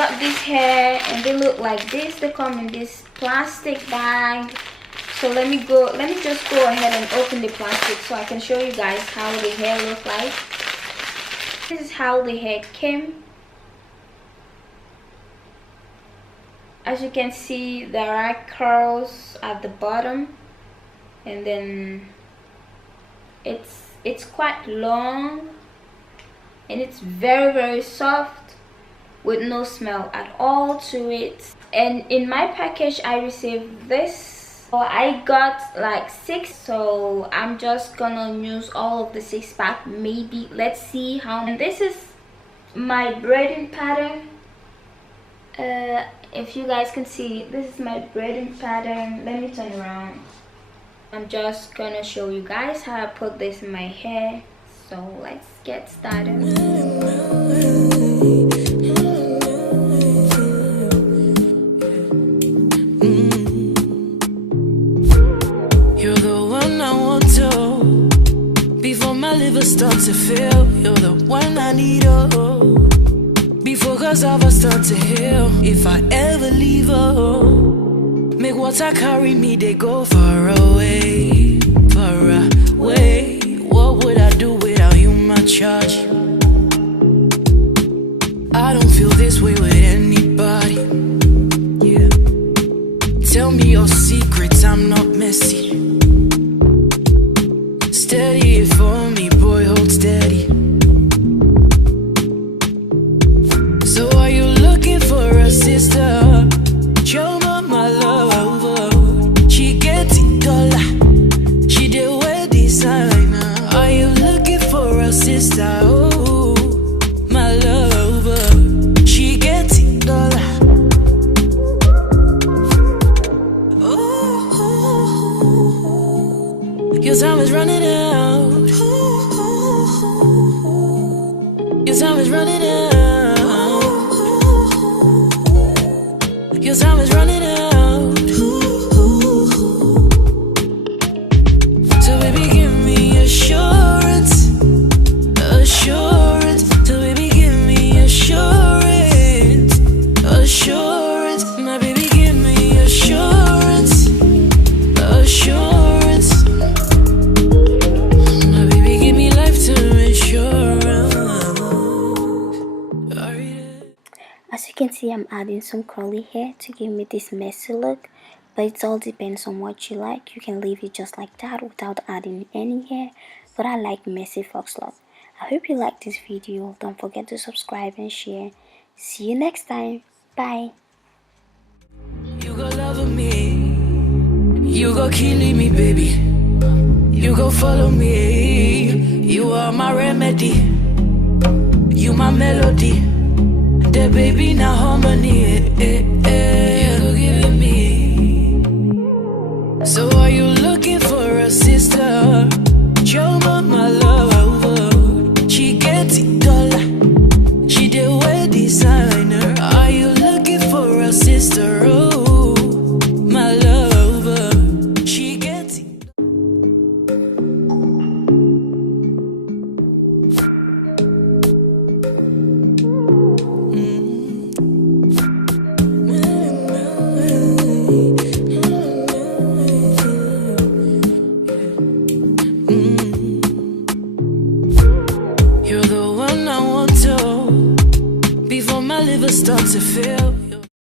got this hair and they look like this. They come in this plastic bag. So let me just go ahead and open the plastic so I can show you guys how the hair look like. This is how the hair came. As you can see, there are curls at the bottom, and then it's quite long, and it's very soft with no smell at all to it. And in my package I received this. So I got like 6, so I'm just gonna use all of the 6-pack. Maybe let's see how. And this is my braiding pattern. If you guys can see, this is my braiding pattern. Let me turn around. I'm just gonna show you guys how I put this in my hair. So let's get started. You're the one I want to. Before my liver starts to fail, you're the one I need. Oh, before cassava start to heal. If I ever leave, oh, make water carry me, they go far away, far away. What would I do without you, my charge? I don't feel this way with anybody. Yeah. Tell me your secrets, I'm not messy. Steady it for me, boy, hold steady. So are you looking for a sister? Show my love. She gets it dollar. She did wear designer. Are you looking for a sister? Oh, my love. She gets it dollar. Your time is running out. Your time is running out. Your time is running out. So baby, give me assurance, assurance. So baby, give me assurance, assurance. My baby, give me assurance, assurance. My baby, give me lifetime insurance. As you can see, I'm adding some curly hair to give me this messy look, but it all depends on what you like. You can leave it just like that without adding any hair, but I like messy fox look. I hope you like this video. Don't forget to subscribe and share. See you next time. Bye. You go loving me, you go killing me, baby. You go follow me. You are my remedy, you my melody. The baby now harmony, you go giving me. So are you looking for a sister? Show my love. She gets it dollar. She did wear designer. Are you looking for a sister? Oh, my love. She gets it. You're the one I want to. Before my liver starts to fail.